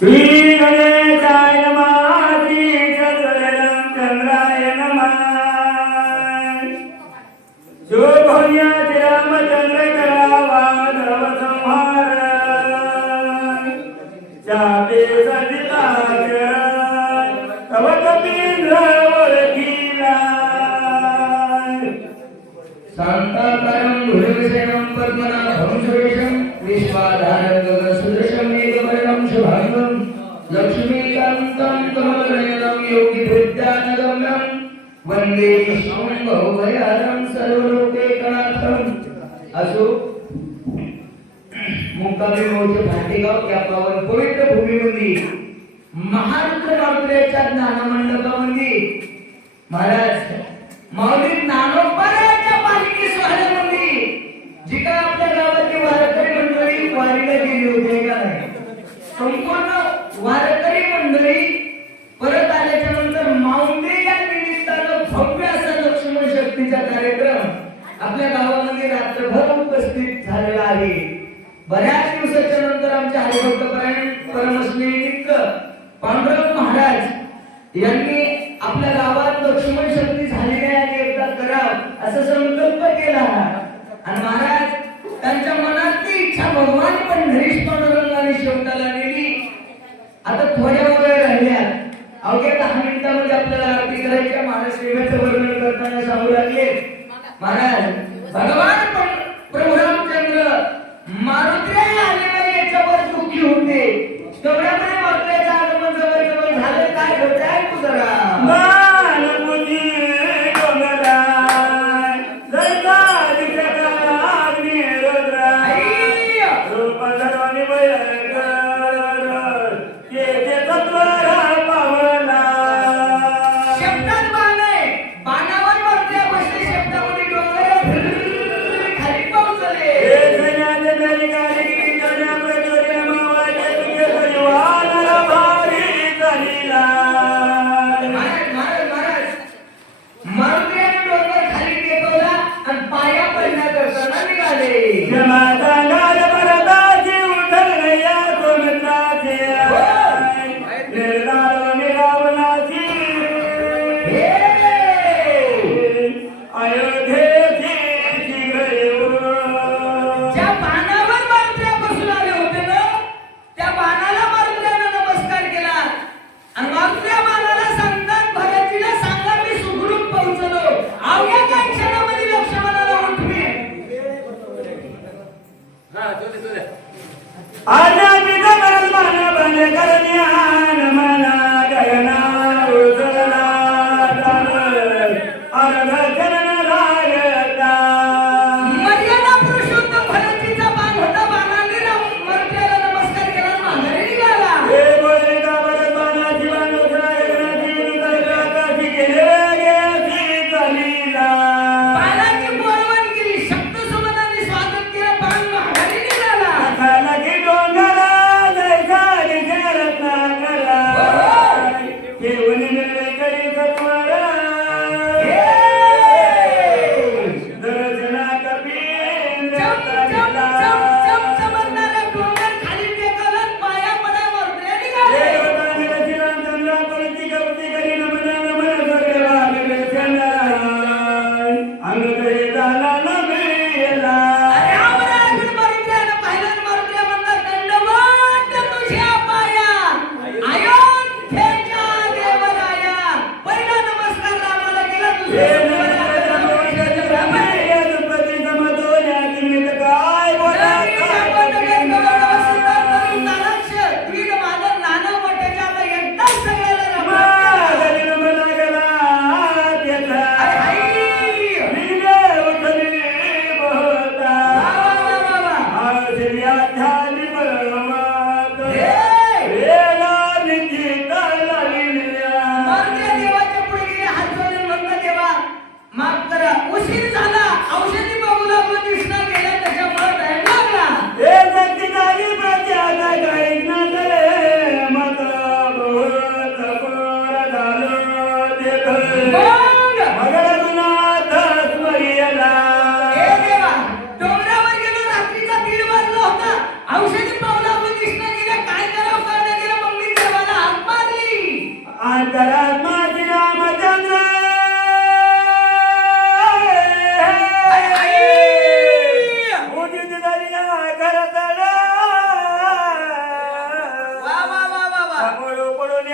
श्री गणेशाय नमः श्री चंद्राय नमः शोभयाति रामचंद्र करावा नव संहार चापे सदिताच तव कपींद्र वरखीला शांताकारं भुजगशयनं पद्मनाभं सुरेशं विश्वाधारं गगनसदृशं मेघवर्णं शुभांगं लक्ष्मीकान्तं कमलनयनं योगिभृत्यानगम्यं वन्दे विष्णुं बहुभयानं सर्वलोकैकनाथं। असो मुक्कामी मोठे भाटेगाव या पावन पवित्र भूमीमध्ये महारुद्र मारुतीच्या ज्ञानमंडपामध्ये महाराज माऊली ज्ञानोबाच्या पालखी सोहळ्यामध्ये जी काय आपल्या गावातली वारकरी मंडळी वारीला गेली होती का नाही, संपूर्ण वारकरी मंडळी परत आल्याच्या नंतर माऊली या निमित्तानं भव्य असा लक्ष्मण शक्तीचा कार्यक्रम आपल्या गावामध्ये रात्रभर उपस्थित झालेला आहे। बऱ्याच दिवसाच्या नंतर आमच्या हरिभक्तपरायण परमश्री मित्र पांडुरंग महाराज यांनी आपल्या गावात लक्ष्मण शक्ती झालेली आहे आणि एकदा कराव असा संकल्प केला आणि महाराज त्यांच्या मनातली इच्छा भगवान पंढरीश पांडुरंगाने शेवटाला नेली। आता थोड्या वेळ राहिल्या, अवघ्या 10 मिनिटांमध्ये आपल्याला आरती करायची। महाराज सेवेचं वर्णन करताना सांगू लागले, महाराज भगवान प्रभू रामचंद्र मारुती आलेला याच्यावर दुःखी होते, तेवढ्यामध्ये मारुतीचं आगमन जवळ झालं। काय घडतं ऐकू जरा।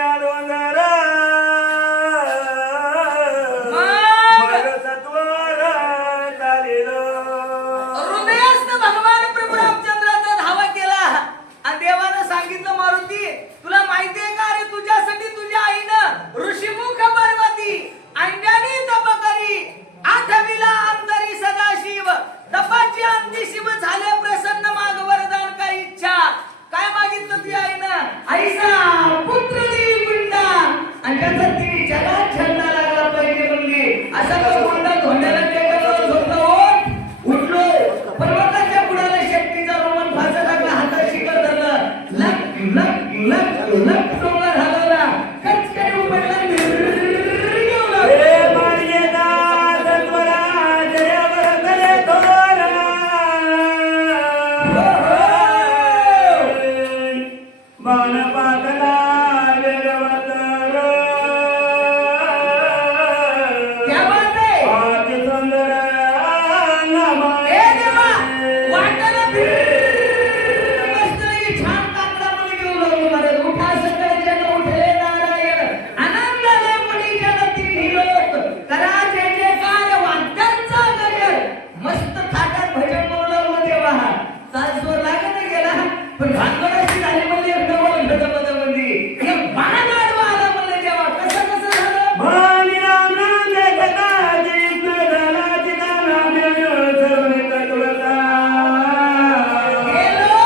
या डोंगर मग सत्वर चालिलो. हृदयस्थ भगवान प्रभू रामचंद्राचा धावा केला आणि देवानं सांगितलं मारुती तुला माहितीये का रे तुझ्यासाठी तुझ्या आईनं ऋषीमुख पर्वती अंजनी तप करी आठविला अंतरी सदाशिव तपाची अंती शिव झाले प्रसन्न माग वरदान काय इच्छा काय मागितलं तुझ्या आईनं आईचा पुत्र देवी गुंडा आणि त्याचा तिने जगात झंडा लागला पाहिजे म्हणली. असा तो गुंडा धोंड्याला टेकवला झोपला उठलो पर्वताच्या बुडाला शक्तीचा रोमन फासा लागला हातात शिखर धरलं लक लक लक लक डोंगर हलवला कचकरी उपडला निर्गवला. हे मार्गेदा सत्वरा जयावर करे तोरा. बाण पातला वेगवतर क्या बात है अति सुंदर नाम ए देवा वाटाला मस्तकी छान काकडा मुली घेऊन लागलो मारे उठा सकाळी जन उठले नारायण आनंदाने मुली जगती निरोप करा जय जयकार वाद्यांचा गजर मस्त थाटात भजन म्हणू लागलो देवा तासभर लागत गेला पण भांगडाची झाली म्हणजे डबल घटमध्ये हे बाण आडवा आला म्हणले देवा कसं झालं भानी राम नाम देखता जिष्णु धनाची नाम सगळे तत्वता. गेलो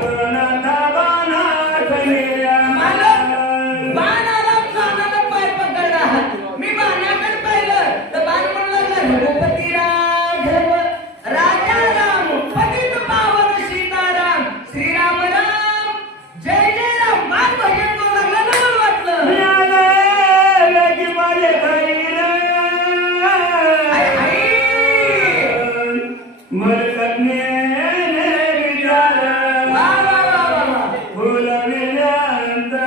गुरुनाथा बाणाखनिया. बाणाला कानाला पाय पकडला मी बाणाकडे पाहिलं तर बाण म्हणू लागला रघुपती राघव राजा राम पतित पावन सीताराम श्रीराम राम जय जय राम बाण भजन करू लागला नवल वाटलं मिळाले वेगी माझे खैर. आई, आई. मरकज्ञेने विचार वा वा वा वा वा फुलविल्यानंतर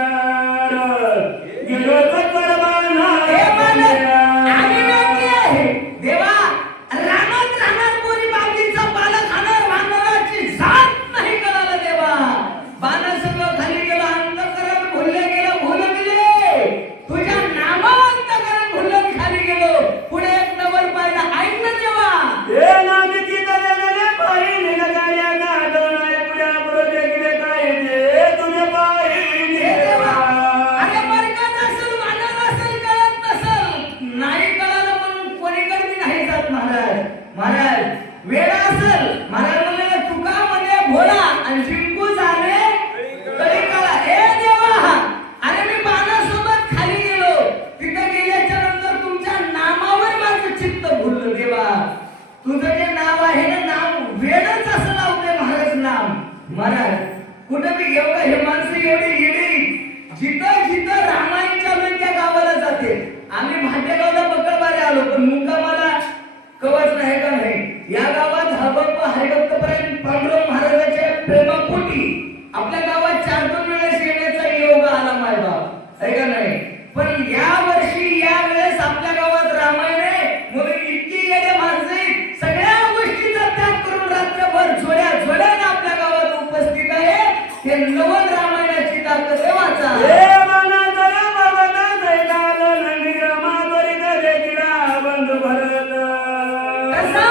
गेलो सत्वर हे मालक, आम्ही व्यक्ती आहे. देवा रानात राहणार पोरी बाबलीचा पालक खाणार भांडणाची जात नाही कळालं देवा बाणा सगळं खाली गेलं अंतकरण भुलले गेलं भूल गेले तुझ्या नामांतकरण भुललं खाली गेलो पुढे एक नवल पाहिला ऐक ना देवा हे नामिती तलेले पायी निघाल्या गाडोनाय पुढ्या पुढे गेले काय ते तुझे पायी हे देवा निघाला. अरे बरका नसेल भांडण नसेल कळत नसेल नाही कळालं म्हणून कोणीकडे मी नाही जात महाराज महाराज वेळ असेल महाराज म्हणले तुका म्हणजे भोळा आणि जिंकू झाले तरी कळा हे देवा अरे मी बाणासोबत खाली गेलो तिथे गेल्याच्या नंतर तुमच्या नामावर माझं चित्त भुललं देवा तुझं जे नाव आहे ना नाव वेळच असं लावते महाराज नाम महाराज कुठे मी घेऊ का हे माणसं एवढी येडी जिथं जिथं रामायण चालू आहे त्या गावाला जाते आम्ही भांडेगावला बकळबारे आलो पण मुक्कामाला कवच नाही का नाही या गावात हबप हरिभक्तपरायण पांडुरंग महाराजाच्या प्रेमापोटी आपल्या गावात 4-2 वेळेस येण्याचा योग आला मायबाप आहे का नाही पण या वर्षी या वेळेस आपल्या गावात रामायण आहे म्हणून इतकी येडे माणसं आहेत, सगळ्या गोष्टीचा त्याग करून रात्रभर जोड्याने आपल्या गावात उपस्थित आहे हे नवल रामायणाची ताकद आहे वाचा हे मनातला भगवता जैताल नंदी रमा त्वरित देखिला बंधू भरत. कसा?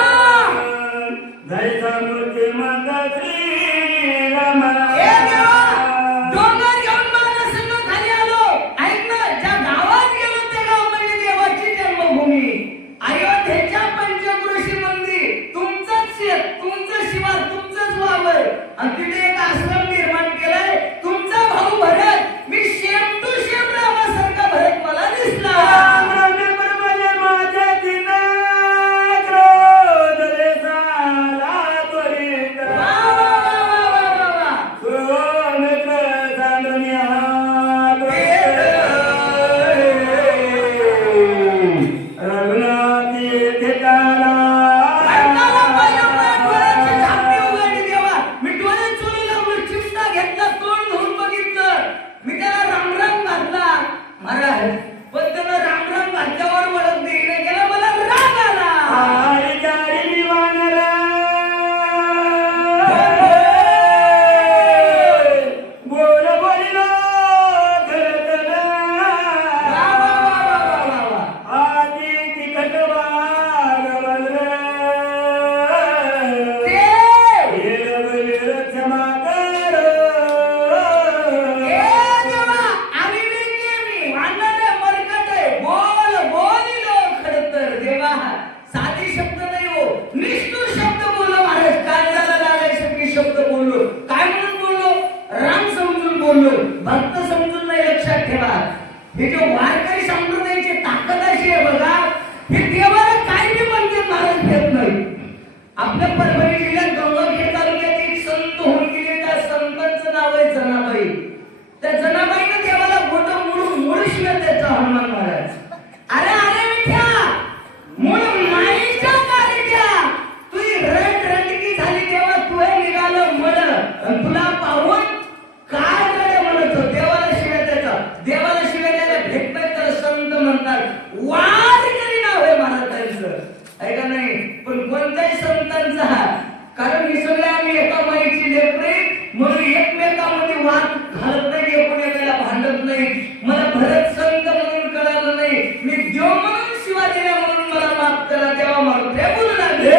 जैसा मूर्तिमंत श्रीराम. हे देवा डोंगर घेऊन बाणासंग खाली आलो ऐक ना ज्या गावात गेलो त्या गाव म्हणजे देवाची जन्मभूमी अयोध्येच्या पंचक्रोशी मंदिर तुमचंच शेत तुमचं शिवार तुमचंच वावर आणि तिथे एक आश्रम निर्माण केलाय तुम भक्त समजून नाही, लक्षात ठेवा. हे जे वारकरी संप्रदायाची ताकद अशी आहे बघा, हे देवाला काय बी म्हणते महाराज घेत नाही. आपल्या परभणी जिल्ह्यात गंगाखेड तालुक्यात एक संत होऊन गेले, त्या संतांचं नाव आहे जनाबाई. त्या जनाबाईनं देवाला बोटं मोडून मोडशिवाय त्याचा हनुमान महाराज. अरे अरे मिठ्या, मूळ माईच्या काळीच्या तुझी रटरटकी झाली तेव्हा तू हे निघालं मड, आणि तुला पाहून काय रडे म्हणतो. देवाला शिव्या त्याचा, देवाला शिव्या द्यायला भेट नाही तर संत म्हणतात. वारकरी नाव आहे महाराजांचं, आहे का नाही? पण कोणत्याही संतांचा, कारण हे सगळे आम्ही एका माईची लेकरे म्हणून एकमेकांमध्ये वाद घालत नाही, एकमेकाला भांडत नाही. मला भरत संत म्हणून कळालं नाही, मी देव म्हणून शिवा दिल्या म्हणून मला माफ करा. तेव्हा मला ते बोलू लागले.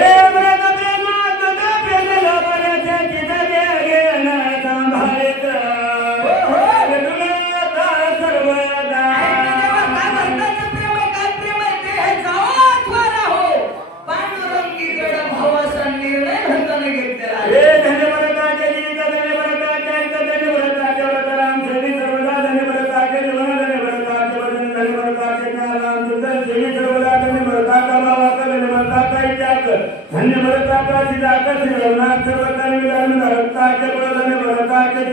धन्य भरताची जागृती रघुनाथ सर्वकार्य विधान भरताचे बळ धन्य भरताचे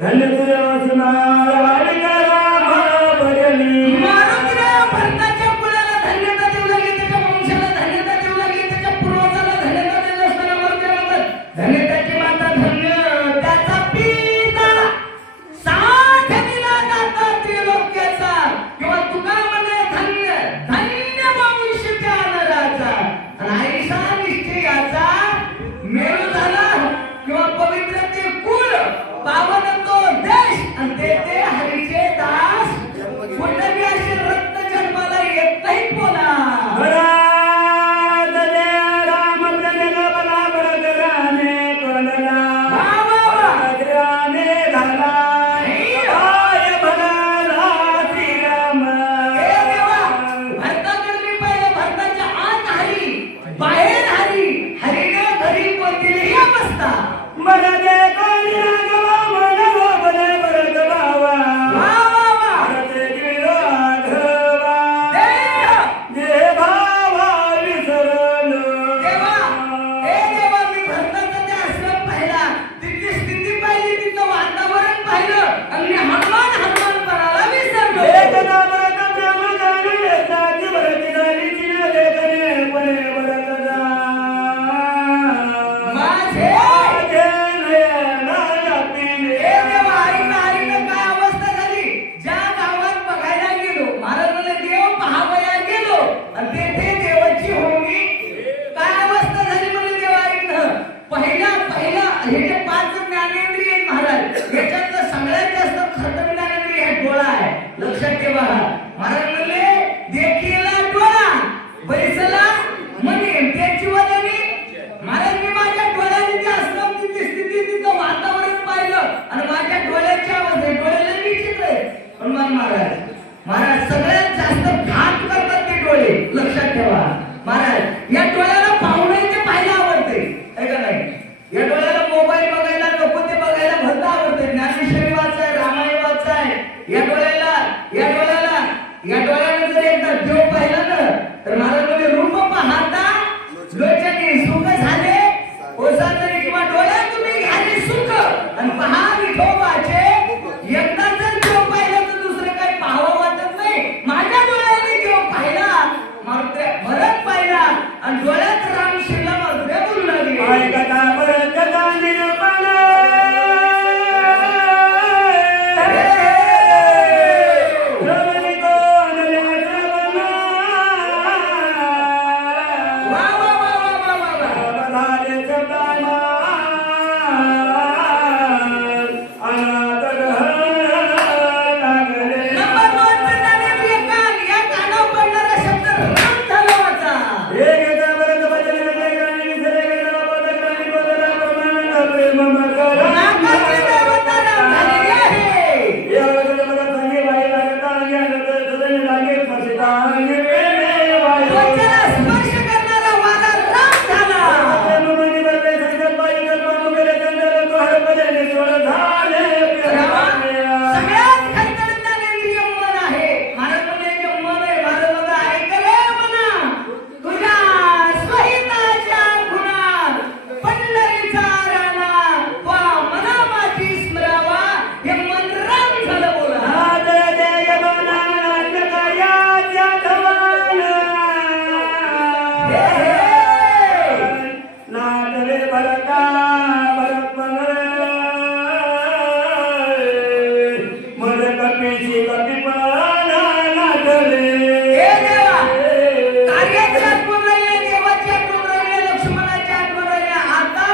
धन्य सूर्यवंशी भरताच्या कुळाला धन्यता देऊ लागली, त्याच्या वंशाला धन्यता देऊ लागली, त्याच्या पूर्वजाला धन्यता देत असताना म्हणतात धन्यताची माता धन्य, त्याचा पिता साठ दिला जाता त्रिलोक्याचा. किंवा तुका म्हणे धन्य धन्य वंश त्या नराचा. आणि आईसा निश्चयाचा मेरू झाला किंवा पवित्र ते कुळ, पावन तो देश, आणि ते हे मन राम झालं बोला. नादर देयमाना नाटकायाच्या धमाला. हे, हे. नादरे भरता भरत मग कपीची कपीपणा नादरे. हे देवा, कार्याची आठवण राहिली, देवाची आठवण राहिली, लक्ष्मणाची आठवण राहिली. आता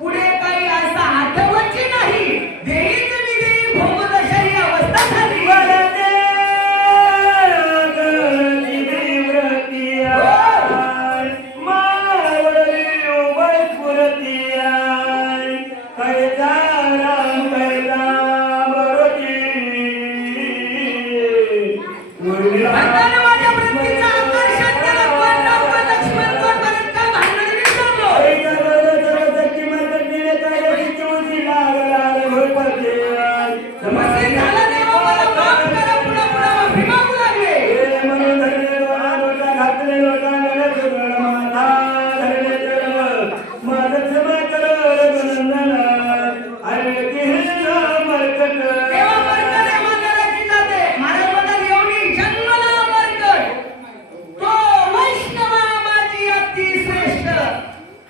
पुढे काही असं आठवणची नाही. देहीच विदेही भोगदशा ही अवस्था झाली. वरदे गरजी विव्रतिया. मावळी उभय स्फुरतिया. कैदा राम कैदा मरुती. उर्मिला भक्ताने माझ्या वृत्तीचं आकर्षण केलं. कोण राम, कोण लक्ष्मण, कोण भरत, काय भांडण विसरलो. कैदा गरज शक्ती मर्दतीने कायद्याची चिवटी लागला भोपते. मसे झाला देवा, मला माफ करा. पुन्हा पुन्हा माफी मागू लागले. हे म्हणून धरले लोटा लोटा घातले लोटा गळ्यात सुगड माथा धरले चरव. माझं क्षमा कर रघुनंदन. ऐकी हे मरकट. देवा मरकट आहे मानवाची जाते. महाराज म्हणतात एवढी जन्मला मरकट. तो वैष्णवा माझी अति श्रेष्ठ.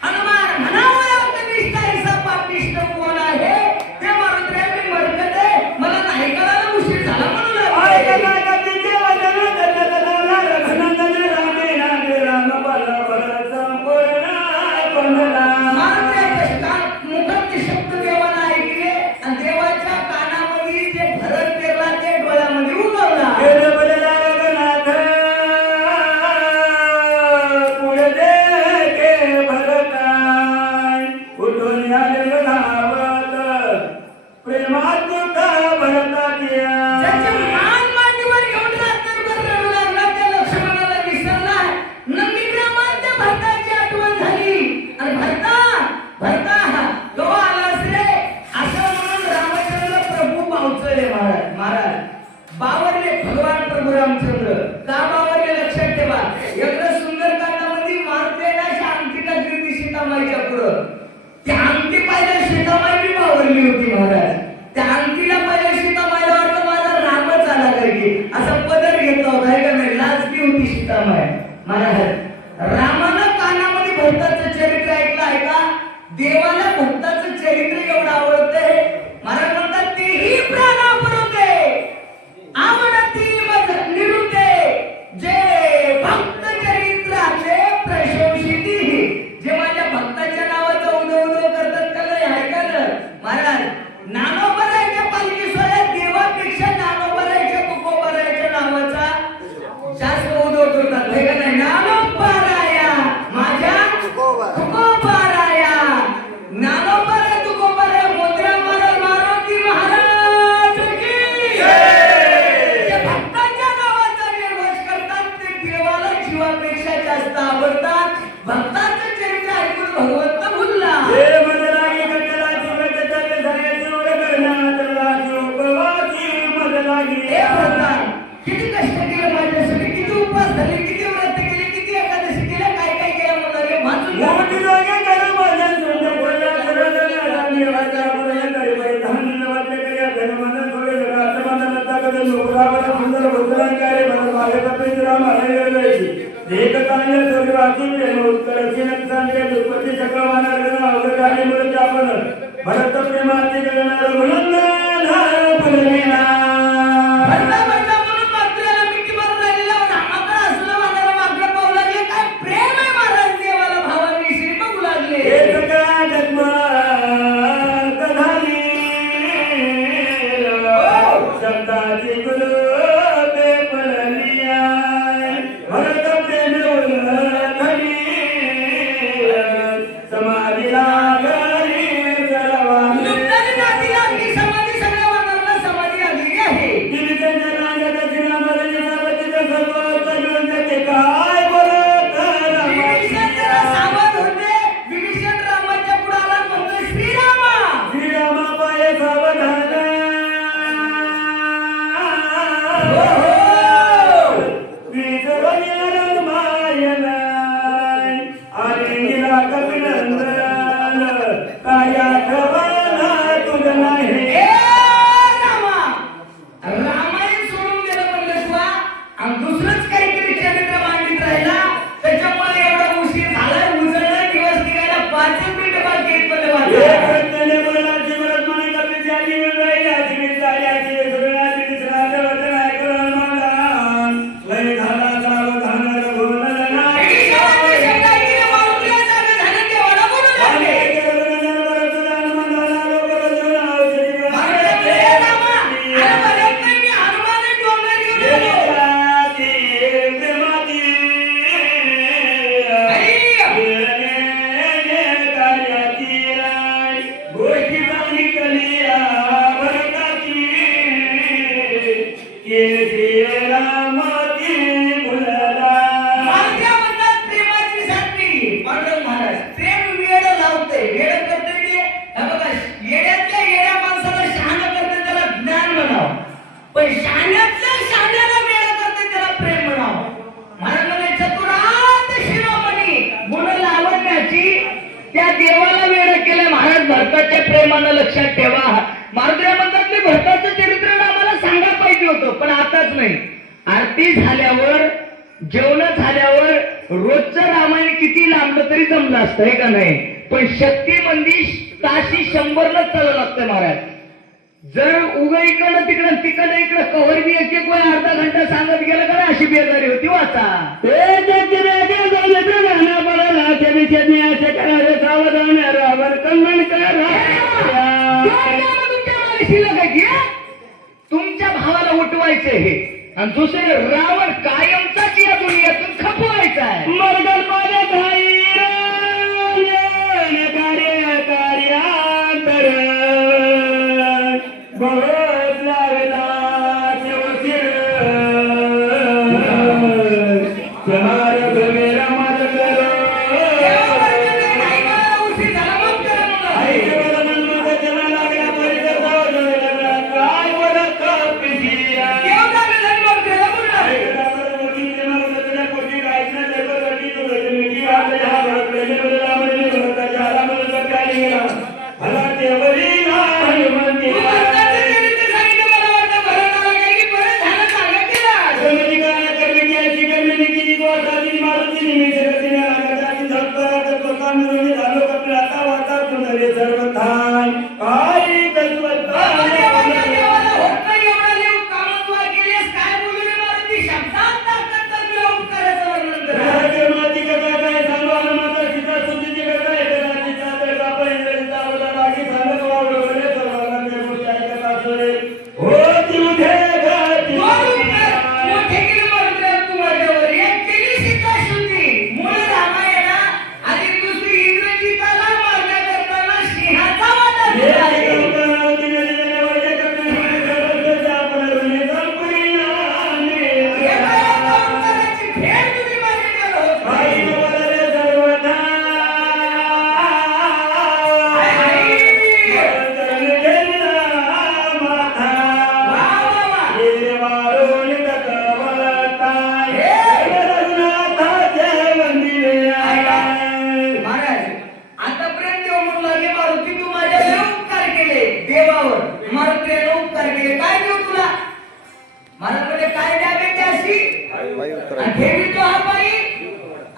हनुमान म्हणावं कनिष्ठ ऐसा पापिष्ट कोण आहे. ते मारुती मी मरकट आहे. मला नाही कळायला उशीर झाला म्हणून ऐका लागले. काय कपी देवजन दत्तला रघुनंदन रामे नामे राम बल बल संपूर्ण कोणला. मारुतीच्या मुखात शब्द देवाला ऐकले आणि देवाच्या कानामध्ये जे भरत पेरला ते डोळ्यामध्ये उगवला. गेले बदला रघुनाथ पुढे दे के भरताय. उठून आले धावत प्रेमात तुका भरतातिया. त्याचे मान मांडीवर घेऊन रात्रभर रडू लागला. त्या लक्ष्मणाला विसरला. नंदीग्रामात त्या भरताची आठवण झाली आणि भरता केव्हा आलास रे असं म्हणून रामचंद्र प्रभू पावचले. महाराज बावरले भगवान प्रभू रामचंद्र. का बावरले लक्षात ठेवा. एवढं सुंदर कांडामध्ये मारुतीला शांती टाकली होती सीतामाईच्या पुढं. त्या अंगठी पाहिलं सीतामाई बी बावरली होती महाराज. त्या अंगठीला पाहिलं सीतामाईला वाटलं माझा रामच आला करके असा पदर घेतला होता. आहे का नाही. लाजली होती सीतामाई. महाराज रामानं कानामध्ये भक्ताचं चरित्र ऐकलं आहे का. देवाला भक्ताचं चरित्र एवढं आवडतंय. महाराज म्हणतात तेही प्राणापुरते आवडती मज निरुते. जे भक्त चरित्राचे प्रशंसिती. जे माझ्या भक्ताच्या नावाचं उदो उदो करतात का नाही. आहे का ना महाराज. ज्ञानोबराच्या पालखी सोहळ्यात देवापेक्षा ज्ञानोबराच्या तुकोबराच्या नावाचा जास्त उदो करतात. आहे का नाही. ज्ञानोबराया माझ्या तुकोबराया. ज्ञानोबरा तुकोबरा मोत्रा महाराज मारुती महाराज की जे भक्ताच्या नावाचा निर्वास करतात ते देवाला जीवापेक्षा जास्त आवडतात. भक्ताचं चरित्र ऐकून भगवंत भुलला. हे मदलागी कटलाची कटचाले झाल्याची ओढ करण्यात लागी उपवासी मदलागी. हे भगवान किती कष्ट केलं माझ्यासाठी. किती उपवास झाले, किती व्रत केले, किती एकादशी केल्या, काय काय केलं म्हणाले वाचून घ्या. मोठी जागे कर माझ्या सुंदर कोल्या सरदना देवाच्या पुढे करे बाई धान्य वाटले करिया धनमन थोडे जगा असमाना ताकद लोकावर सुंदर भद्रांकारे भरत मागे कपीत राम हरे गई. देख चांगले स्वर्ग वाचून प्रेम उत्तर नक्षांचे दुपती चक्रवाना गण अवघाने मुळे आपण भरत प्रेमाचे करणार रघुनंदन फुलविना. भरता भरता म्हणून मात्रेला मिठी मारून राहिलेला रामाकडे असलं म्हणायला मागं पाहू लागले. काय प्रेम आहे महाराज देवाला भावाविषयी बघू लागले. हे सगळा जन्मात झाली शब्दाची गुरु ते पडलिया. भरत प्रेम धनी समाधी लागली सर्वांनी. नुकताच नाती लागली समाधी. सगळ्या वानरांना समाधी लागलेली आहे. दिलीचंद्राच्या दक्षिणामध्ये जिजापतीचं सर्वोच्च घेऊन ते काय बोलत विभीषण जरा सावध होते. विभीषण रामाच्या पुढे आला म्हणतोय श्रीरामा. श्रीरामा पाय सावधान. प्रेमानं लक्षात ठेवा. मारुतीराव म्हणतात मी भरताचं चरित्र आम्हाला सांगा पाहिजे होतं, पण आताच नाही. आरती झाल्यावर जेवण झाल्यावर रोजचं रामायण किती लांबलं तरी जमलं असतं हे का नाही. पण शक्ती मंदी ताशी 100 चालू लागतं महाराज. जर उगा इकडं तिकडं तिकडं इकडं कव्हर बी एक एक वेळ अर्धा घंटा सांगत गेलं का अशी बेजारी होती वाचा. तुमच्या भावाला उठवायचं हे आणि दुसरे रावण कायमचाच या दुनियातून खपवायचा आहे. मर्गल माझ्या भाई कार्य कार्यांतर बहुत लागला चमार मेरा मत करो काय बोलत पिशिया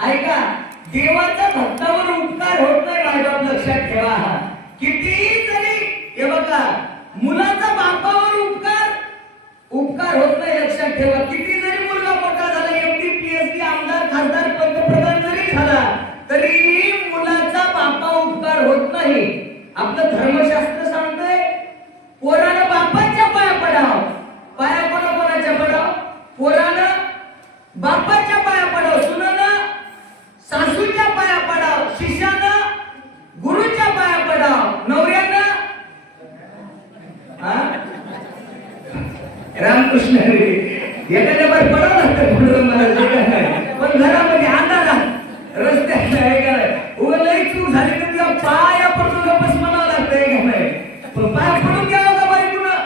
ऐका देवाचा भक्तावर उपकार होत नाही माझ्या लक्षात ठेवा. कितीही जरी हे बघा मुलाचा बापावर उपकार होत नाही लक्षात ठेवा. किती जरी मुलगा मोठा झाला एवढी PhD आमदार खासदार पंतप्रधान जरी झाला तरी मुलाचा बापा उपकार होत नाही. आपलं धर्मशास्त्र सांगतंय पोरानं बापाच्या पाया पडाव. पाया कोणाच्या पडाव? पोरानं बापाच्या पाया पडाव, सुनानं सासूच्या पाया पडाव, शिष्यानं गुरुच्या पाया पडाव, नवऱ्यानं रामकृष्ण एखाद्या बार पडावं लागतं म्हणून मला. पण घरामध्ये अंधारात रस्त्यात लई चूक झाली तर तुला पाया पडतो गप्पस म्हणावं लागतं का नाही. पण पाया पडून द्यावं का बाई पुन्हा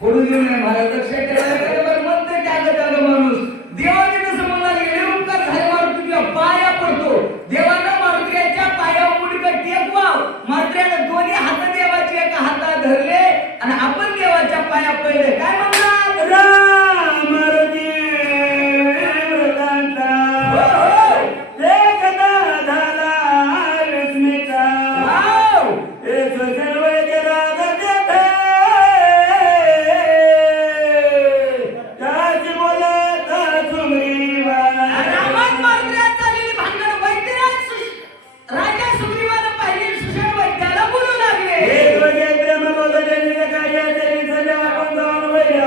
पडू देऊ नये महाराज लक्षात ठेवायला. म्हणते त्याग माणूस देवाने कसं म्हणला गेले उपकार झाले मारून तुझ्या पाया पडतो. देवानं मारुतीच्या पायावर मुडकं टेकवाव. मारुतीने दोन्ही हात देवाचे एका हातात धरले आणि आपण देवाच्या पाया पडले. काय म्हणला राम मारुती वृत्तांत एकदा झाला विस्मिता एक सर्व जगात देते काच बोलत सुग्रीवा. रामात मारुतीला चाललेली भांडण वैद्यराज राजा सुग्रीवानं पाहिली. सुषेण वैद्याला बोलू लागले. एक वजे प्रेम बोलत गेले काय तरी सजा आपण जाऊन वैया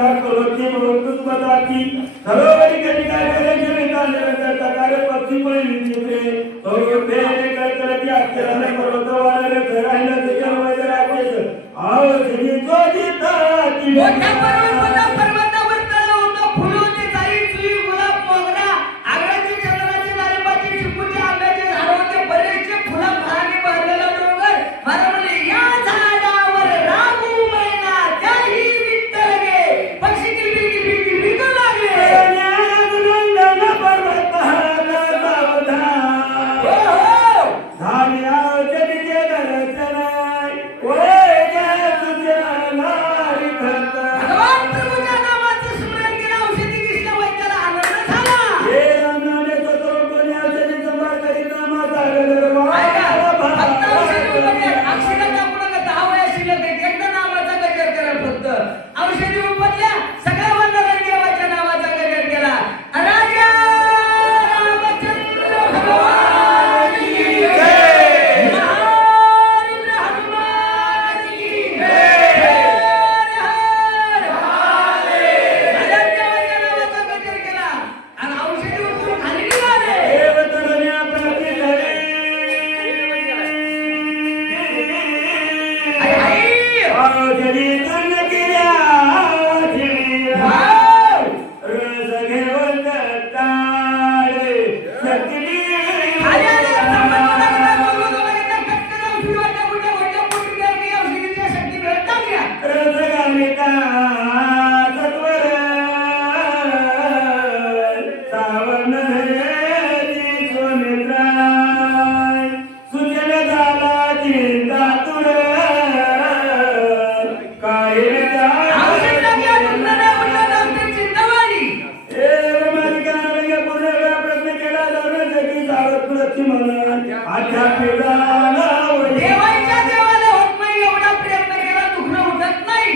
सदा करोती भवतु पदाती सर्वरी कधी काय करायचे चालले तकारे पक्षी पण विचित्रे तो बेने करतरती अक्षराने पर्वतवाले धरायला त्याच्या वैद्य राखेच आव जनी जो जिता ती मोठ्या पर्वतावर तळ होतं फुलोने जाई जुई गुलाब मोगरा आगळ्याची चंद्राची नारळाची चिकूची आंब्याचे झाड होते बरेचसे फुलं फळांनी भरलेला डोंगर मला म्हणले या झाडावर राहू मैना त्याही विठ्ठल गे पक्षी किलबिल विकू लागले ज्ञाननंदन पर्वताला सावधान धान्या जगीचे दर्शन ओय जय तुझ्या नारी करता भगवान प्रभूच्या नावाचं स्मरण केलं औषधी दिसलं वैद्याला आनंद झाला हे रामनामे सतरोपणी औषधी संभार करीत नामाचा गजर ऐका, फक्त वाला औषधी उपचार, अक्षरशः टाकू नका, 10 वया शिल्लक आहेत. एकदा नामाचा गजर करा फक्त. औषधी उपटल्या, सगळ्या वंदनाने देवाच्या नावाचा गजर केला. राजा रामचंद्र भगवान की जय. महावीर हनुमान की जय. हर हर महादेव. देवाच्या नावाचा गजर केला आणि औषधी उपटून खाली निघाले. देवतरण्या प्रती धरे आई, आई. औषधी तन केल्या जिया वाव. रस घेऊन ताळे सकली आले, आले, संबंध लागला, बोलवतो लागला, कटकन औषधी वाटल्या, कुठल्या वडल्या पोटी गेली, औषधीच्या शक्ती मिळत लागल्या. रस घालिता सत्वर सावन हेरी सुमित्रा सुजल झाला चिंतातुर काहीर औषध लागल्या, दुखणं नाही उडलं, डॉक्टर चिंतावाणी. प्रश्न केला जाऊन जगी सावध प्रति म्हणून अध्यात्मिक झाला देवाच्या देवाला होत नाही, एवढा प्रयत्न केला, दुखणं उठत नाही.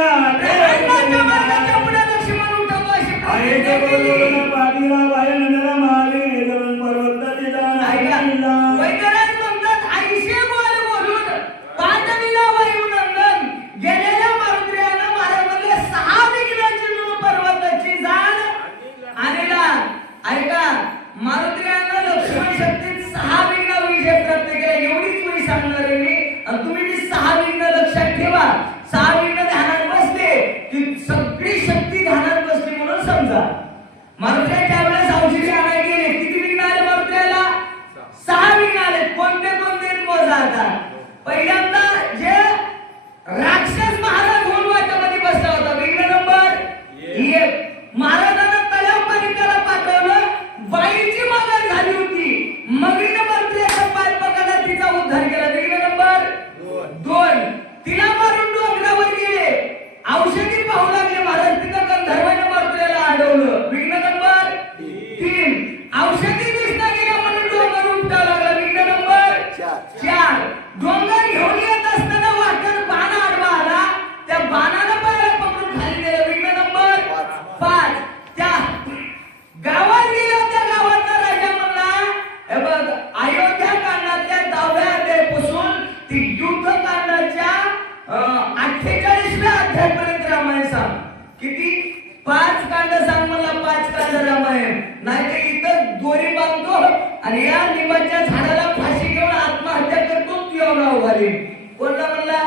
ब्रह्मांडाच्या मार्गाच्या पुढे लक्ष्मण उठवतो अशी प्रतिज्ञा केली. ऐका, वैद्यराज म्हणतात, आईशे बोल बोलून पांडवीला वायुनंदन गेलेल्या मारुद्र्यानं महाराजांना 6 विघ्नाची नूर पर्वताची जाण आणला. ऐका, मारुद्र्यानं लक्ष्मण शक्तीत 6 विघ्न विजय प्राप्त केला. एवढीच मी सांगणार आहे मी, आणि तुम्ही मी 6 विघ्न लक्षात ठेवा. 6 विघ्न ध्यानात बसले की सगळी शक्ती ध्यानात बसली म्हणून समजा. मारुद्र्या त्यावेळेस औषधी आणायला गेले. किती विघ्न आले मारुद्र्याला? 6 विघ्न आले. कोणते कोणते मोजा आता. पहिल्यांदा जे राक्षस महाराज होऊन वाटामध्ये बसला होता, विघ्न नंबर 1. महाराजांना तळ्याव पाणी त्याला पाठवलं, बाईची मगर झाली होती, मगरीने मंत्र्याचा पाय पकडला, तिचा उद्धार केला. विघ्न नंबर 2. तिला मारून डोंगरावर गेले, औषधी पाहू लागले महाराज, तिथं गंधर्वाने मंत्र्याला अडवलं. विघ्न नंबर 3. औषधी दिसना गेल्या म्हणून डोंगर उठा लागला. विघ्न नंबर 4. डोंगर घेऊन येत असताना वाटण बाण आडवा आला, त्या बाणाला पायाला पकडून खाली गेलं. विघ्न नंबर 5. त्या गावात गेला, त्या गावातला राजा म्हणला, हे बघ, अयोध्या कांडातल्या 10व्या अध्यायापासून ती युद्ध कांडाच्या 48व्या अध्यायापर्यंत रामायण सांग. किती? 5 कांड सांग मला, 5 कांड रामायण. नाही तर इथं दोरी बांधतो आणि या लिंबाच्या झाडाला फाशी घेऊन आत्महत्या करतो, तुझ्या नाव घालीन. कोणला म्हणला?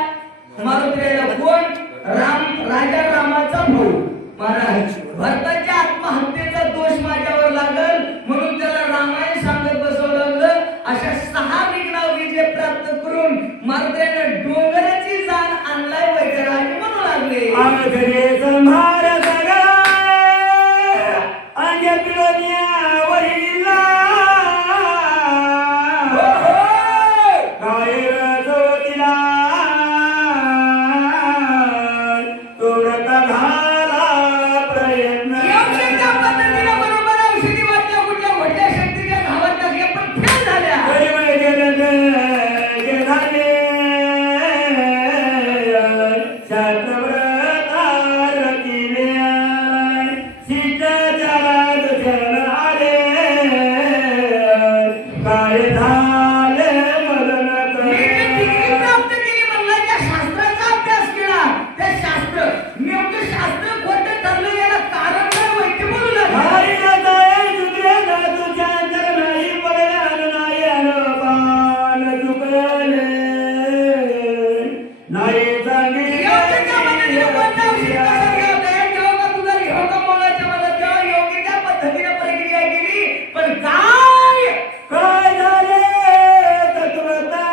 मारुद्र्याला. कोण? राम, राजा रामाचा भाऊ महाराज. भरताच्या आत्महत्येचा दोष माझ्यावर लागल म्हणून त्याला रामायण सांगत बसवलं लागलं. अशा 6 विघ्न विजय प्राप्त करून मारुद्र्याने डोंगराची जाण आणलाय वैद्यराज म्हणू लागले. आगरे संभार सगा अंगे पिळोनिया वहिला कायर सवतीला तो व्रत घाला प्रयत्न. योग्य पद्धतीने बरोबर औषधी वाटल्या, कुठल्या मोठ्या शक्तीच्या घावात टाकल्या, पण फेल झाल्या. वै गेलं जे झाले शास्त्रव्रता योग्य त्या मनाने कोणता औषध कसं घ्यावं काय जेव्हा का तुझा योगा मोळाच्या मला तेव्हा योग्य त्या पद्धतीने प्रक्रिया केली पण काय काय झाले तत्वता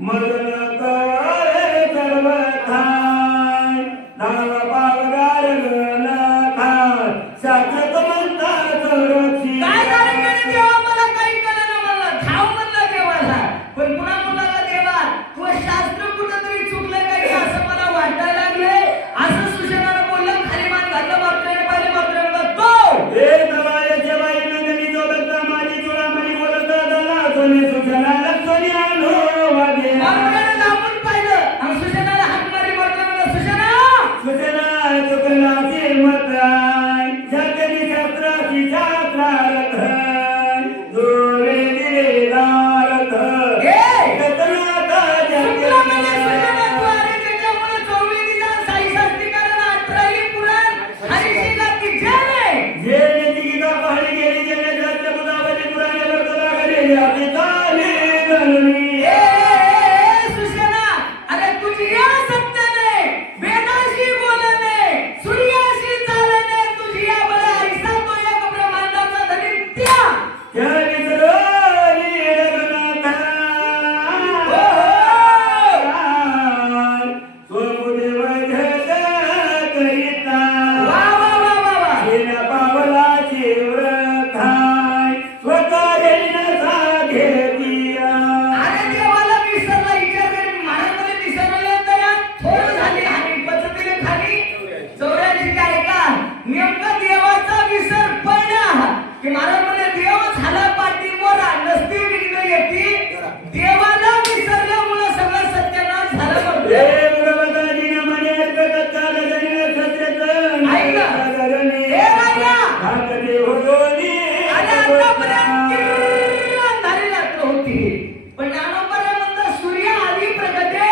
मदन करे सर्वथाय नावा पावगार गणथाय शाश्वत म्हणतात संरक्षी काय झालं गेले देवा मला काही कळलं मला धाव म्हणला देवाला पण पुन्हा मुलाला देवा तू शास्त्र कुठंतरी चुकलं काय असं मला वाटायला लागले असं सुशेनानं बोललं खाली मान घातलं मात्र पहिले मात्र तो हे दवायचे बाई नंदनी जो दत्ता माझी चुडामणी बोलत झाला सोने सुशला लक्ष्मी आलो वादे मात्राने लांबून पाहिलं आणि सुशेनाला हाक मारी मात्र सुशेना सुशला चुकलाची मताय जगनी शास्त्राची शास्त्रार्थ जोरे दिले दारथ ए कतनाता सुशेना म्हणजे सुशेना जगनी तू अरे त्याच्यामुळे 24 दिवस साई शास्त्रीकरण 18 पुराण आणि शिकाती जेणे जे गीता पाहणी गेली जेणे शास्त्र बुधावली पुराणे वर्तला गेली आपली ताली जननी सुशेना अरे तुझी या सत्याने वेदाशी बोलणे सूर्याशी चालणे तुझी या बळा ऐसा तो एक ब्रह्मांडाचा धनी त्या त्या विसरली रघुनाथा स्वदेव जग करिता वा वा वा वा वा शेना पावलाची व्रताय स्वकार्येन साधेतिया अरे देवाला विसरला विचार करून महाराजांना विसरले तर या थोडं झाली आणि पद्धतीने खाली 84 काय का नेमका देवाचा विसर पडला की महाराज म्हणे देव झाला पाठीवर नसती विघ्न येते देवाला विसरल्यामुळे सगळं सत्यानाश झालं म्हणतो हे भगवताजी नमने अर्पत काल जनिन सत्यतन ऐक ना. करणे हे राजा. भागते होनी आणि आतापर्यंत किर्र अंधारी रात्र होती पण ज्ञानोबा म्हणतात सूर्य आधी प्रगटे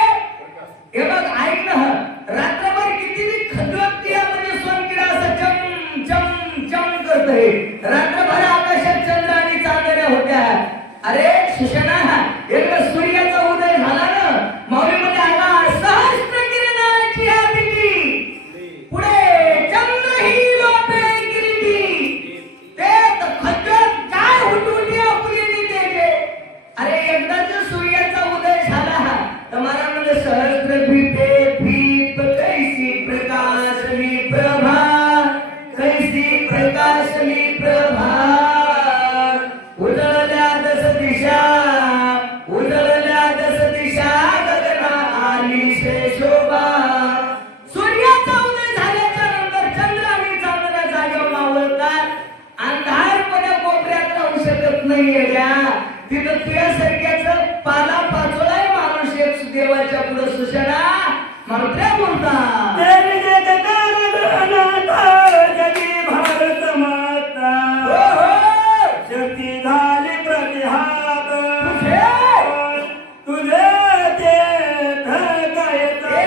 हे बघ ऐक ना रात्रभर किती बी खदवत्ती म्हणजे सोनकिडा असं चम चम चम करतोय रात्रभर आकाशात चंद्र आणि चांदण्या होत्या अरे सुशेना एकदा सूर्याचा उदय झाला ना माऊलीमध्ये आला सहस्त्र किरणाची आदिती पुढे चंद्र ही लोपे किरीटी ते खद्यात काय हुटुटी आपली तेजे अरे एकदा जर सूर्याचा उदय झाला तर महाराज सहस्त्र द्वीपे द्वीप कैसी प्रकाशली प्रभा कैसी प्रकाशली प्रभा उजळल्या दस दिशा गगना आली शोभा सूर्याचा उदय झाल्याच्या नंतर चंद्र आणि चांदण्या जागेवर मावळतात अंधारपणे कोपऱ्यात राहू शकत नाही येड्या तिथं तुझ्यासारख्याचं पाला पाचोळाय माणूस एक देवाच्या पुढे सुशेना मंत्र्या बोलतात तेरी जगतार गणनाथ जगी भारत माता हो हो शक्ती झाली प्रतिहात तुझे तुझे ते थकायचा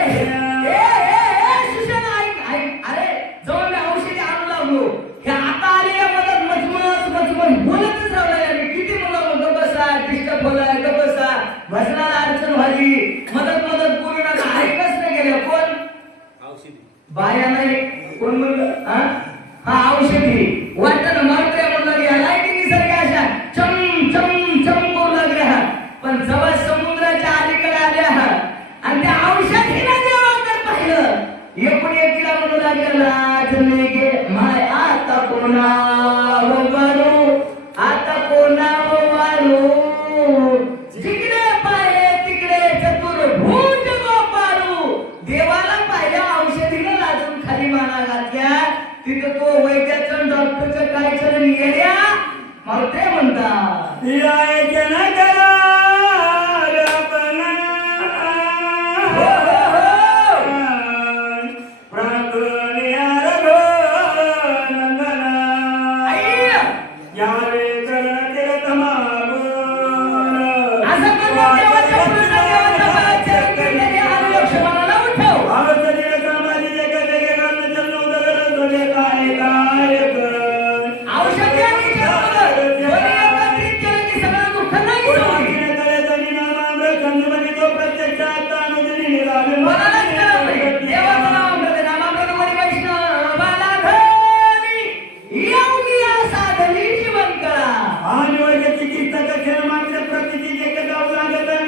सुशेना ऐक अरे जाऊन मी औषधी आणू लागलो हे आता आलेल्या मदत मजमून बोलतच राहिला मी किती मुलं गप बसा डिस्टर्ब होलाय गप बसा भजनाला अडचण व्हावी मदत बोलू नका ऐकच नाही गेलं कोण बाया नाही कोण म्हणलं हा औषधी वाटतं मात्र म्हणलं या लाईटिंग सारख्या अशा चम चम चम करू लागल्या पण जवळ समुद्राच्या अलीकडे आल्या आणि त्या औषधीला देवाकडे पाहिलं एकूण एकीला म्हणू लागलं लाजले गे माय आता कोणा वारू जिकडे पाहिले तिकडे चतुर्भुज गोपारू देवाला पाहिल्या औषधीला लाजून खाली माना घातल्या तिथं तो वैद्याचं डॉक्टरचं काय चरण येड्या मला ते म्हणतात यायचे न करा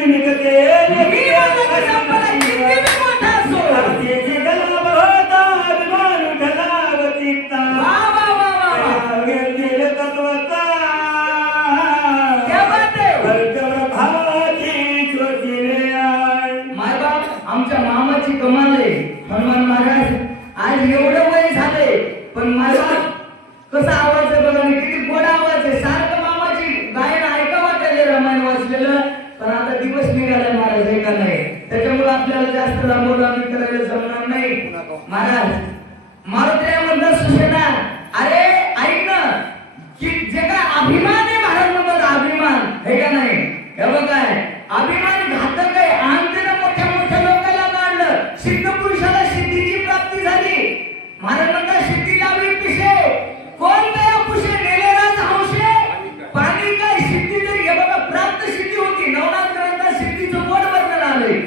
निघते मी मनाची संपदा किती बी मोठा असो. आरतीची गला बहता अभिमान उठलावतीचा वा वा वा वा वा. गेल तत्वता क्या बात आहे. वर्गवधाची चोचीले आय मायबाप आमच्या मामाची कमाल आहे. हनुमान महाराज आज एवढं वय झाले पण मायबाप कसा आवाज आहे बघा ना, किती गोड आवाज आहे. सारखं मामाची गायन ऐका वाटायला रामायण वाचलेलं. पण आता दिवस निघाला महाराज हे का नाही, त्याच्यामुळे आपल्याला जास्त लांबोलांबी करायला जमणार नाही. महाराज मारुतीला म्हणतात सुशेना अरे ऐक ना की जे काय अभिमान आहे महाराज म्हणतात अभिमान हे का नाही. हे बघा अभिमान घातक आहे. आमच्याला मोठ्या मोठ्या लोकांना काढलं, सिद्ध पुरुषाला सिद्धीची प्राप्ती झाली. महाराज म्हणतात सिद्धी लावली पिशे कोण गया पुशे नेलेला हौशे पाणी काय सिद्धी तरी हे बघा प्राप्त सिद्धी होती. नवनाथ ग्रंथात सिद्धीचं गोड वर्णन आलंय.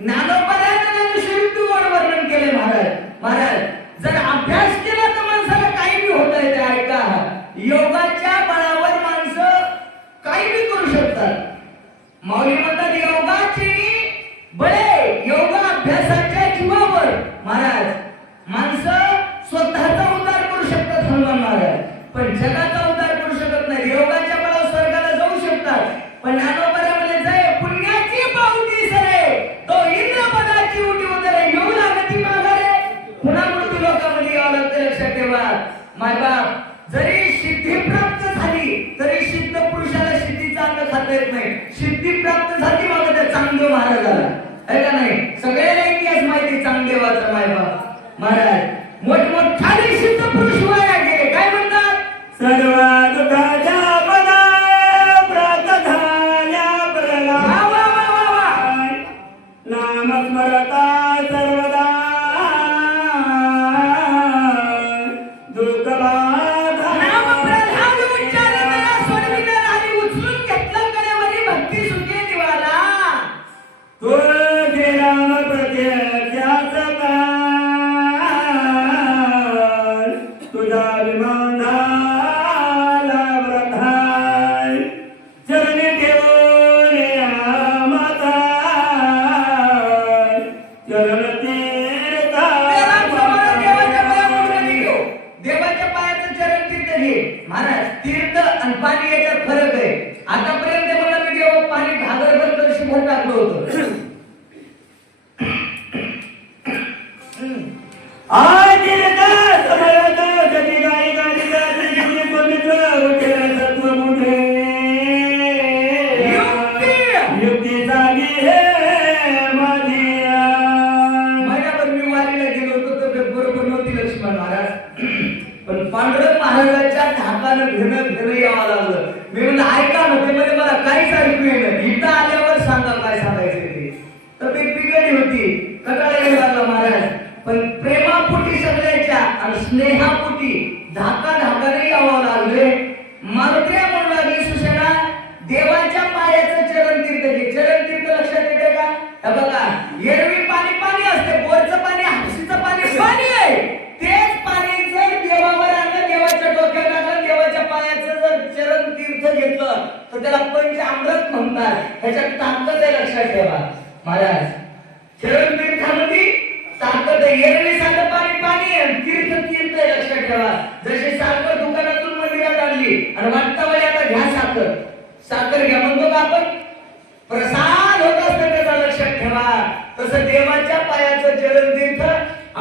ज्ञानोपाध्यायाने सिद्धी गोड वर्णन केले महाराज. महाराज जर अभ्यास केला तर माणसाला काही बी होत आहे. ते ऐका योगाच्या बळावर माणसं काही बी करू शकतात. माऊली म्हणतात योगाची बळे योग अभ्यासाच्या जीवावर महाराज माणसं स्वतःचा उद्धार करू शकतात हनुमान महाराज, पण जगाचा उद्धार करू शकत नाही. योगाच्या बळावर स्वर्गाला जाऊ शकतात पण ज्ञानोपाध्यायामध्ये जाय पुण्याची पावती सरे तो इंद्रपदाची उटी उतरे येऊ लागती माघारे. पुन्हा मृत्यू लोकांमध्ये यावं लागतं. लक्षात ठेवा मायबाप जरी सिद्धी प्राप्त झाली तरी सिद्ध पुरुषाला सिद्धीचा अन्न खाता येत नाही. सिद्धी प्राप्त झाली मग त्या चांगदेव महाराजाला आहे का नाही. सगळ्याला इतिहास माहिती चांगदेवाचा मायबाप. महाराज मोठमोठाले सिद्ध पुरुष वाया गेले. काय म्हणतात सर्व दुःखाच्या पदा प्रात झाल्या प्रला वा वा वा वा वा. नाम स्मरता सर्वदा दुःख बाधा नाम प्रल्हाद उच्चारता सोडविणार आणि उचलून घेतलं कडेवरी भक्ती सुखे दिवाला. तुझे राम प्रत्यक्षाचा तुझा विमान झाला व्रताय चरणी ठेवून या माता चरण तीर्था देवाच्या पायाचं चरण तीर्थ घे. महाराज तीर्थ आणि पाणी याच्यात फरक आहे. आतापर्यंत मला मी देव पाणी घागरभर कशी भर टाकलं होतं. महिनाभर मी वारीला गेलो होतो तर बरोबर नव्हती लक्ष्मण महाराज, पण पांडुरंग महाराजांच्या धाकानं घेणं यावं लागलं. मी म्हणलं ऐका ना ते मध्ये मला काहीच ऐकू येईना. इथं आल्यावर सांगा काय सांगायचं ते. तब्येत बिघडली होती, कटाळा लागला महाराज, पण प्रेमापोटी सगळ्याच्या आणि स्नेहापोटी धाकाने यावं लागले. मारुत्र्या म्हणू लागली सुशेना देवाच्या पायाचं चरण तीर्थ घे. चरण तीर्थ लक्षात येते का. हे बघा एरवी पाणी पाणी असते, बोरचं पाणी हापशीचं पाणी पाणी आहे. तेच पाणी जर देवावर आणलं, देवाच्या डोक्यात आणलं, देवाच्या पायाचं जर चरण तीर्थ घेतलं तर त्याला पंचामृत म्हणतात. ह्याच्यात ताकद आहे लक्षात ठेवा महाराज. चरण तीर्थामध्ये ताकद आहे. एरवी साधं पाणी पाणी आहे, तीर्थ तीर्थ आहे लक्षात ठेवा. जशी साखर दुकानातून मंदिरात आणली आणि वाटता वेळी आता घ्या साखर, साखर घ्या म्हणतो का आपण, प्रसाद होत असतं त्याचा लक्षात ठेवा. तसं देवाच्या पायाचं चरण तीर्थ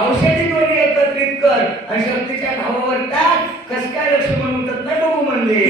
औषधी दोन्ही एकत्रित कर आणि शक्तीच्या भावावर टाक. कस काय लक्ष्मण उठत नाही बघू म्हणले.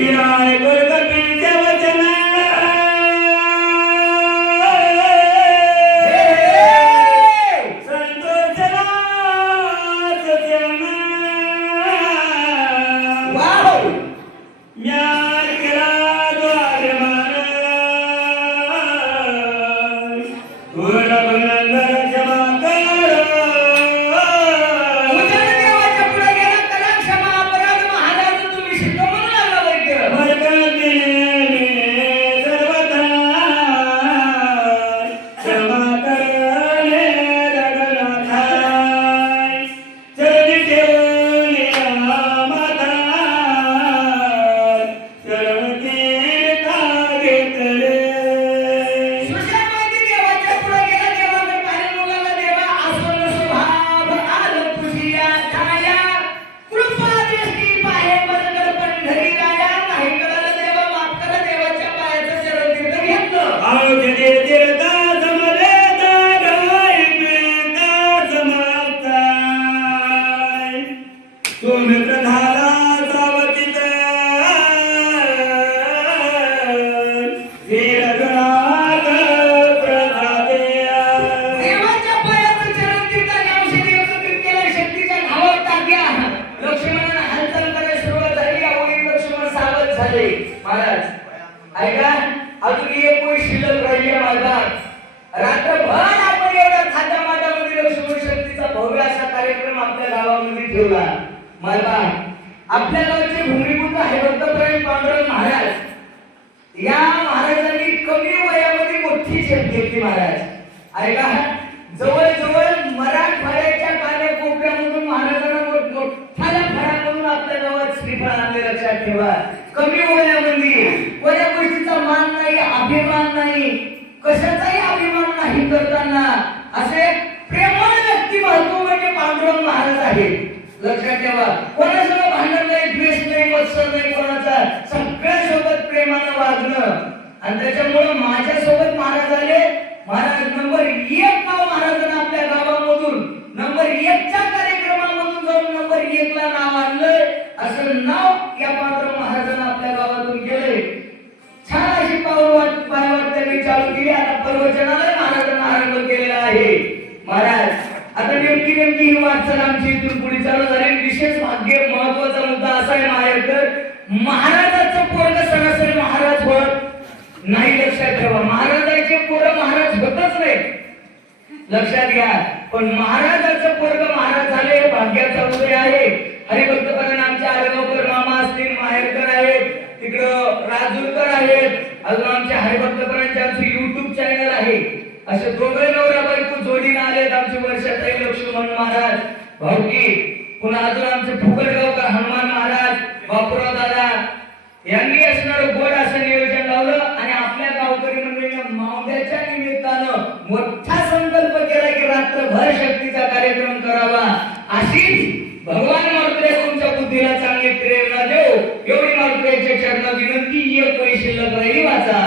रात्रभर आपण एवढा थाटामाटामध्ये लक्ष्मण शक्तीचा भव्य असा कार्यक्रम आपल्या गावामध्ये ठेवला. मला आपल्या गावचे भूमिपुत्र आहे भक्तप्रेम पांडुरंग महाराज. या महाराजांनी कमी वयामध्ये मोठी झेप घेतली महाराज. ऐका, जवळजवळ मराठवाड्याच्या कानाकोपऱ्यामधून महाराजांना मोठ्या फळामधून आपल्या गावात श्रीफळ आणले. लक्षात ठेवा, कमी वयामध्ये कोणत्या गोष्टीचा मान नाही, अभिमान नाही, कशाचाही अभिमान नाही करताना असे प्रेमळ व्यक्तिमत्व म्हणजे पांडुरंग महाराज आहेत. लक्षात ठेवा, कोणासोबत भांडण नाही, द्वेष नाही, मत्सर नाही कोणाचा, सगळ्यांसोबत प्रेमानं वागणं. आणि त्याच्यामुळे माझ्यासोबत महाराज आले. महाराज नंबर 1 नाव महाराजांना आपल्या गावामधून नंबर 1च्या कार्यक्रमामधून जाऊन नंबर 1ला नाव आणलंय. असं नाव या पांडुरंग महाराजांना आपल्या गावातून गेलंय. छान अशी पायवाट त्यांनी चालू केली. आता प्रवचनाला महाराजांना आरंभ केलेला आहे. महाराज आता नेमकी ही वाटचाल आमची इथून पुढे चालू झाली. विशेष भाग्य महत्वाचा मुद्दा असा आहे माझ्याकडे, महाराजाचं पोरग सरासरी महाराज होत नाही. लक्षात ठेवा, महाराजाचे पोरं महाराज होतच नाही. लक्षात घ्या, पण महाराजाचं पोरग महाराज झाले भाग्याचा उदय आहे. हरिभक्तपरायण आमचे आरेगावकर मामा असतील, माहेरकर आहेत, तिकडं राजूरकर आहेत, अजून आमचे हरिभक्तपरायणचे आमचे YouTube चॅनल आहे. असे दोघे नवरा बायको जोडीने आलेत. आमचे वर्षाताई लक्ष्मण महाराज भाऊकी, पुन्हा अजून आमचे फुकरगावकर हनुमान महाराज, बापूराव दादा यांनी असणारं गोड असं नियोजन लावलं. आणि आपल्या गावकरी मंडळीने मावद्याच्या निमित्तानं मोठा संकल्प केला की रात्रभर शक्तीचा कार्यक्रम करावा. अशीच भगवान मारुती तुमच्या बुद्धीला चांगली प्रेरणा देव, एवढी मारुतीच्या चरणात विनंती. एक वेळी शिल्लक राहिली वाचा.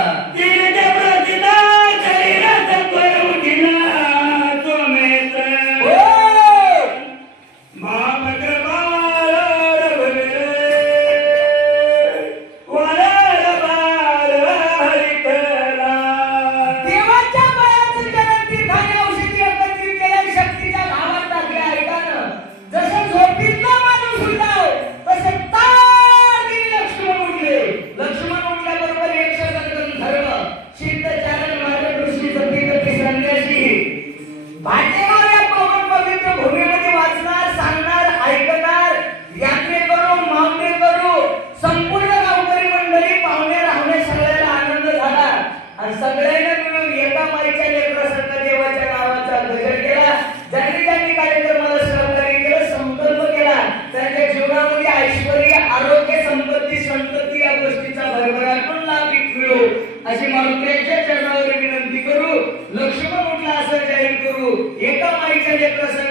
अशी मारुतीच्या चरणावर विनंती करू. लक्ष्मण उठला असं जाहीर करू. एका माईच्या लेकरासंग